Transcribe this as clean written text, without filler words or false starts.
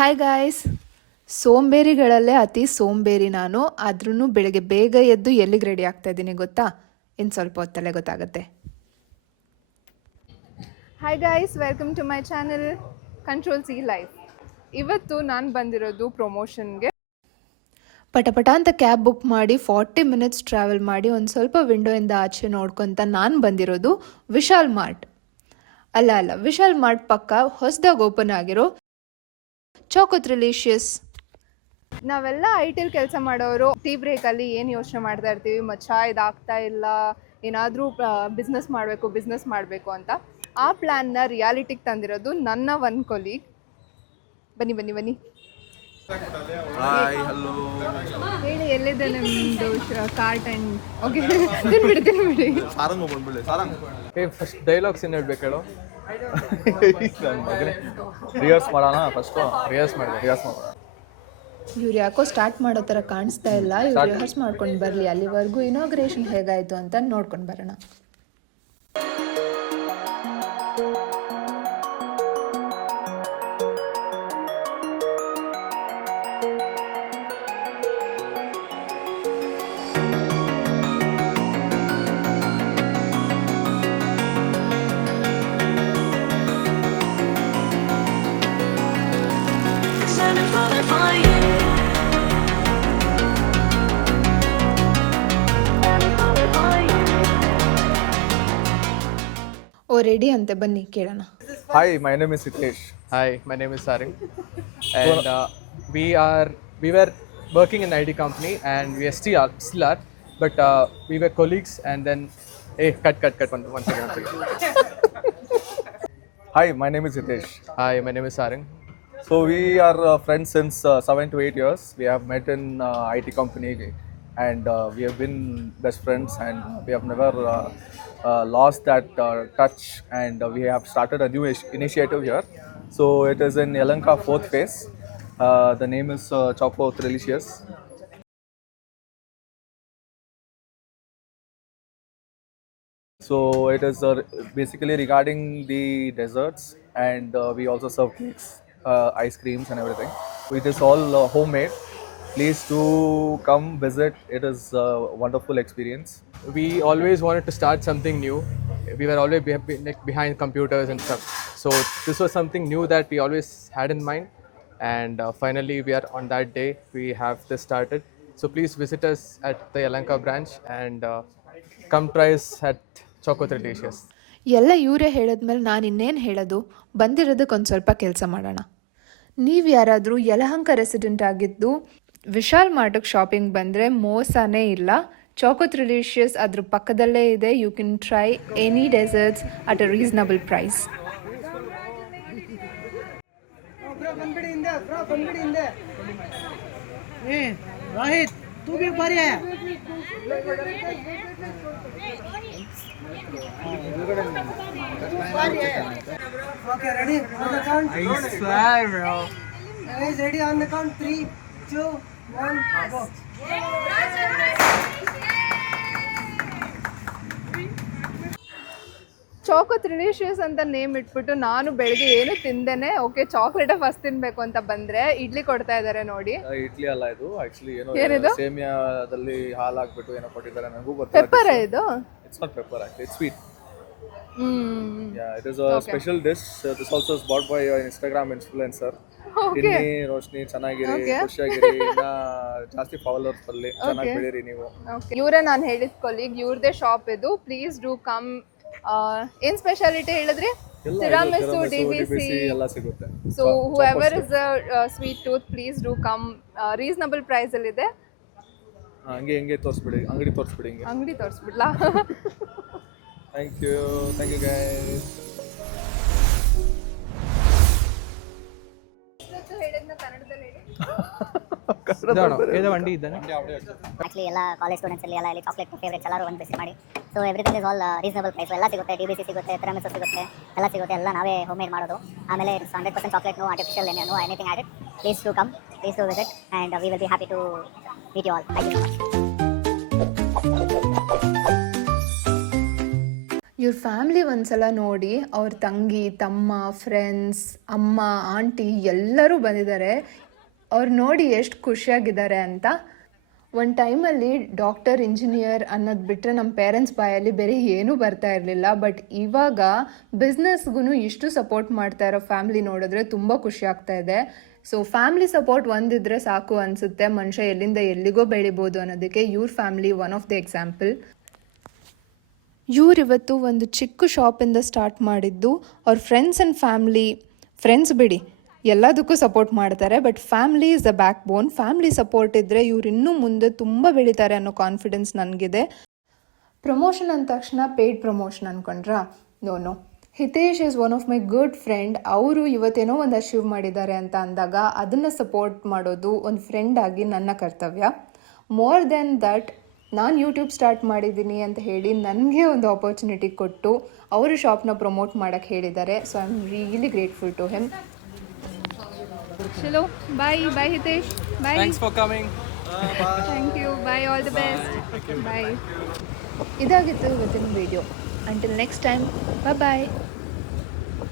Hi guys. ಸೋಂಬೇರಿಗಳಲ್ಲೇ ಅತಿ ಸೋಂಬೇರಿ ನಾನು. ಆದ್ರೂ ಬೆಳಗ್ಗೆ ಬೇಗ ಎದ್ದು ಎಲ್ಲಿಗೆ ರೆಡಿ ಆಗ್ತಾ ಇದ್ದೀನಿ ಗೊತ್ತಾ? ಇನ್ನು ಸ್ವಲ್ಪ ಹೊತ್ತಲ್ಲೇ ಗೊತ್ತಾಗುತ್ತೆ. Hi guys, welcome to my channel control C life. ಇವತ್ತು ನಾನು ಬಂದಿರೋದು ಪ್ರಮೋಷನ್ಗೆ. ಪಟಪಟ ಅಂತ ಕ್ಯಾಬ್ ಬುಕ್ ಮಾಡಿ 40 ಮಿನಿಟ್ಸ್ ಟ್ರಾವೆಲ್ ಮಾಡಿ ಒಂದು ಸ್ವಲ್ಪ ವಿಂಡೋಯಿಂದ ಆಚೆ ನೋಡ್ಕೊತ ನಾನು ಬಂದಿರೋದು ವಿಶಾಲ್ ಮಾರ್ಟ್. ಅಲ್ಲ, ವಿಶಾಲ್ ಮಾರ್ಟ್ ಪಕ್ಕ ಹೊಸದಾಗಿ ಓಪನ್ ಆಗಿರೋ ಚಾಕೋತ್ರಿಲಿಷಿಯಸ್. ನಾವೆಲ್ಲ ಐಟಿಲಿ ಕೆಲಸ ಮಾಡೋರು ಟೀ ಬ್ರೇಕಲ್ಲಿ ಏನು ಯೋಚನೆ ಮಾಡ್ತಾ ಇರ್ತೀವಿ, ಇದಾಗ್ತಾ ಇಲ್ಲ, ಏನಾದರೂ ಬಿಸ್ನೆಸ್ ಮಾಡಬೇಕು ಅಂತ. ಆ ಪ್ಲ್ಯಾನ್ನ ರಿಯಾಲಿಟಿಗೆ ತಂದಿರೋದು ನನ್ನ ಒಂದು ಕೊಲೀಗ್. ಬನ್ನಿ ಹಾಯ್, ಹಲೋ. ಹೇಳಿ, ಎಲ್ಲಿದೆ ನಿಮ್ಮದು ಕಾರ್ಟ್ ಆ್ಯಂಡ್ ಓಕೆ ತಿನ್ಬಿಡಿ. ಸಾರಂಗ್ ಬಂದ್ಬಿಡಿ, ಸಾರಂಗ್. ಫಸ್ಟ್ ಡೈಲಾಗ್ಸ್ ಏನು ಹೇಳ್ಬೇಕು ಹೇಳು. ರಿಹರ್ಸ್ ಮಾಡೋಣ ಫಸ್ಟು. ರಿಹರ್ಸ್ ಮಾಡೋಣ. ಇವ್ರು ಯಾಕೋ ಸ್ಟಾರ್ಟ್ ಮಾಡೋ ಥರ ಕಾಣಿಸ್ತಾ ಇಲ್ಲ. ಇವ್ರು ರಿಹರ್ಸ್ ಮಾಡ್ಕೊಂಡು ಬರಲಿ, ಅಲ್ಲಿವರೆಗೂ ಇನಾಗ್ರೇಷನ್ ಹೇಗಾಯಿತು ಅಂತ ನೋಡ್ಕೊಂಡು ಬರೋಣ. ರೆಡಿ ಅಂತೆ, ಬನ್ನಿ ಕೇಳೋಣ. Hi, my name is Hitesh. Hi, my name is Sarang, and we were working in an IT company, and we are still are, but we were colleagues, and then cut one second. Hi, my name is Hitesh. Hi, my name is Sarang. So we are friends since 7 to 8 years. We have met in IT company, and we have been best friends, and we have never lost that touch, and we have started a new initiative here. So it is in Yelahanka 4th phase. The name is Chocotrelicious. So it is basically regarding the desserts, and we also serve cakes, ice creams and everything. It is all homemade. Please do come visit. It is a wonderful experience. We always wanted to start something new. We were always behind computers and stuff. So this was something new that we always had in mind. And finally, we are on that day. We have this started. So please visit us at the Yelahanka branch and come try us at Chocotrelicious. ಎಲ್ಲ ಇವರೇ ಹೇಳಿದ್ಮೇಲೆ ನಾನು ಇನ್ನೇನು ಹೇಳೋದು. ಬಂದಿರೋದಕ್ಕೆ ಒಂದು ಸ್ವಲ್ಪ ಕೆಲಸ ಮಾಡೋಣ. ನೀವು ಯಾರಾದರೂ ಯಲಹಂಕ ರೆಸಿಡೆಂಟ್ ಆಗಿದ್ದು ವಿಶಾಲ್ ಮಾರ್ಟ್ಗೆ ಶಾಪಿಂಗ್ ಬಂದರೆ ಮೋಸನೇ ಇಲ್ಲ. ಚಾಕೋತ್ರಿಲಿಷಿಯಸ್ ಅದ್ರ ಪಕ್ಕದಲ್ಲೇ ಇದೆ. You can try any desserts at a reasonable price. Rohit तू भी ऊपर है. Okay, ready on the count. I swear, bro. Guys, ready on the count. 3, 2, 1, go. ಚಾಕೋತ್ರಿಲಿಷಿಯಸ್ ಅಂತ ನೇಮ್ ಇಟ್ಬಿಟ್ಟು ನಾನು ಬೆಳಗ್ಗೆ ಏನು ತಿಂದೇನೆ ಓಕೆ ಚಾಕ್ಲೇಟ ಫಸ್ಟ್ ತಿನ್ಬೇಕು ಅಂತ ಬಂದ್ರೆ ಇಡ್ಲಿ ಕೊಡ್ತಾ ಇದ್ದಾರೆ ನೋಡಿ. ಇಡ್ಲಿ ಅಲ್ಲ, ಇದು ಆಕ್ಚುಲಿ ಏನಿದು? ಸೇಮಿಯಾದಲ್ಲಿ ಹಾಲು ಹಾಕ್ಬಿಟ್ಟು ಏನೋ ಕೊಟ್ಟಿದ್ದಾರೆ, ನನಗೂ ಗೊತ್ತಿಲ್ಲ. ಪೆಪ್ಪರ್ ಇದು? It's not pepper actually, it's sweet. Yeah, it is a special dish. This also is bought by an Instagram influencer. Okay. ತಿನ್ನಿ, ರೋಶ್ನಿ, ಚೆನ್ನಾಗಿರಿ, ಖುಷಿಯಾಗಿರಿ, ಇನ್ನ ಜಾಸ್ತಿ ಫಾಲೋವರ್ಸ್ ಬರಲಿ, ಚೆನ್ನಾಗಿ ಬೆಳೀರಿ ನೀವು. ಇವರೇ ನಾನು ಹೇಳಿದ ಕೊಲೀಗ್, ಇವ್ರದೇ ಶಾಪ್ ಇದು. Please do come. ಏನ್ ಸ್ಪೆಷಾಲಿಟಿ ಹೇಳಿದ್ರಿ? ತಿರಾಮಿಸು, DBC ಎಲ್ಲ ಸಿಗುತ್ತೆ. So whoever is a sweet tooth, please do come. Reasonable price ಅಲ್ಲಿ ಇದೆ. ಹಂಗೆ ತೋರಿಸ್ಬಿಡಿ, ಅಂಗಡಿ ತೋರಿಸ್ಬಿಡಿ. ಅಂಗಡಿ ತೋರಿಸ್ಬಿಡ್ಲಾ? Thank you guys. ವಂಡಿ ಇದ್ದಾನೆ. ಆಕ್ಚುಲಿ ಎಲ್ಲ ಕಾಲೇಜ್ ಸ್ಟೂಡೆಂಟ್ಸ್ ಅಲ್ಲಿ ಎಲ್ಲ ಇಲ್ಲಿ ಚಾಕ್ಲೇಟ್ ಫೇವರೇಟ್ಸ್ ಎಲ್ಲರೂ ಒಂದು ವಿಸಿಟ್ ಮಾಡಿ. So everything is all reasonable price. ಎಲ್ಲ ಸಿಗುತ್ತೆ, DBC ಸಿಗುತ್ತೆ, ತಿರಾಮಿಸು ಸಿಗುತ್ತೆ, ಎಲ್ಲ ಸಿಗುತ್ತೆ. ಎಲ್ಲ ನಾವೇ ಹೋಮ್ ಮೇಡ್ ಮಾಡೋದು. ಆಮೇಲೆ 100% chocolate, no artificial, no anything added. Please to come, please to visit, and we will be happy to meet you all. Thank you. ಇವ್ರ ಫ್ಯಾಮ್ಲಿ ಒಂದ್ಸಲ ನೋಡಿ, ಅವ್ರ ತಂಗಿ, ತಮ್ಮ, ಫ್ರೆಂಡ್ಸ್, ಅಮ್ಮ, ಆಂಟಿ ಎಲ್ಲರೂ ಬಂದಿದ್ದಾರೆ. ಅವ್ರು ನೋಡಿ ಎಷ್ಟು ಖುಷಿಯಾಗಿದ್ದಾರೆ ಅಂತ. ಒಂದು ಟೈಮಲ್ಲಿ ಡಾಕ್ಟರ್, ಇಂಜಿನಿಯರ್ ಅನ್ನೋದು ಬಿಟ್ಟರೆ ನಮ್ಮ ಪೇರೆಂಟ್ಸ್ ಬಾಯಲ್ಲಿ ಬೇರೆ ಏನೂ ಬರ್ತಾ ಇರಲಿಲ್ಲ. ಬಟ್ ಇವಾಗ ಬಿಸ್ನೆಸ್ಗೂ ಇಷ್ಟು ಸಪೋರ್ಟ್ ಮಾಡ್ತಾ ಇರೋ ಫ್ಯಾಮ್ಲಿ ನೋಡಿದ್ರೆ ತುಂಬ ಖುಷಿ ಆಗ್ತಾ ಇದೆ. ಸೊ ಫ್ಯಾಮ್ಲಿ ಸಪೋರ್ಟ್ ಒಂದಿದ್ರೆ ಸಾಕು ಅನಿಸುತ್ತೆ, ಮನುಷ್ಯ ಎಲ್ಲಿಂದ ಎಲ್ಲಿಗೋ ಬೆಳಿಬೋದು ಅನ್ನೋದಕ್ಕೆ ಇವ್ರ family one of the example. ಇವತ್ತು ಒಂದು ಚಿಕ್ಕ ಶಾಪಿಂದ ಸ್ಟಾರ್ಟ್ ಮಾಡಿದ್ದು. ಅವ್ರ ಫ್ರೆಂಡ್ಸ್ ಆ್ಯಂಡ್ ಫ್ರೆಂಡ್ಸ್ ಬಿಡಿ ಎಲ್ಲದಕ್ಕೂ ಸಪೋರ್ಟ್ ಮಾಡ್ತಾರೆ, but family is the back bone. Family support ಇದ್ದರೆ ಇವ್ರು ಇನ್ನೂ ಮುಂದೆ ತುಂಬ ಬೆಳೀತಾರೆ ಅನ್ನೋ ಕಾನ್ಫಿಡೆನ್ಸ್ ನನಗಿದೆ. ಪ್ರಮೋಷನ್ ಅಂದ ತಕ್ಷಣ ಪೇಯ್ಡ್ ಪ್ರಮೋಷನ್ ಅಂದ್ಕೊಂಡ್ರಾ? No. Hitesh is one of my good friend. ಅವರು ಇವತ್ತೇನೋ ಒಂದು ಅಚೀವ್ ಮಾಡಿದ್ದಾರೆ ಅಂತ ಅಂದಾಗ ಅದನ್ನು ಸಪೋರ್ಟ್ ಮಾಡೋದು ಒಂದು ಫ್ರೆಂಡ್ ಆಗಿ ನನ್ನ ಕರ್ತವ್ಯ. ಮೋರ್ ದೆನ್ ದಟ್, ನಾನು ಯೂಟ್ಯೂಬ್ ಸ್ಟಾರ್ಟ್ ಮಾಡಿದ್ದೀನಿ ಅಂತ ಹೇಳಿ ನನಗೆ ಒಂದು ಆಪರ್ಚುನಿಟಿ ಕೊಟ್ಟು ಅವರು ಶಾಪ್ನ ಪ್ರಮೋಟ್ ಮಾಡೋಕ್ಕೆ ಹೇಳಿದ್ದಾರೆ. So I am really grateful to him. ಚಲೋ, bye Hitesh. Bye. Thanks for coming. Thank you. Bye. All the best. Bye. ಇದಾಗಿತ್ತು ಇವತ್ತಿನ ವಿಡಿಯೋ. ಅಂಟಿಲ್ ನೆಕ್ಸ್ಟ್ ಟೈಮ್, ಬಾಯ್.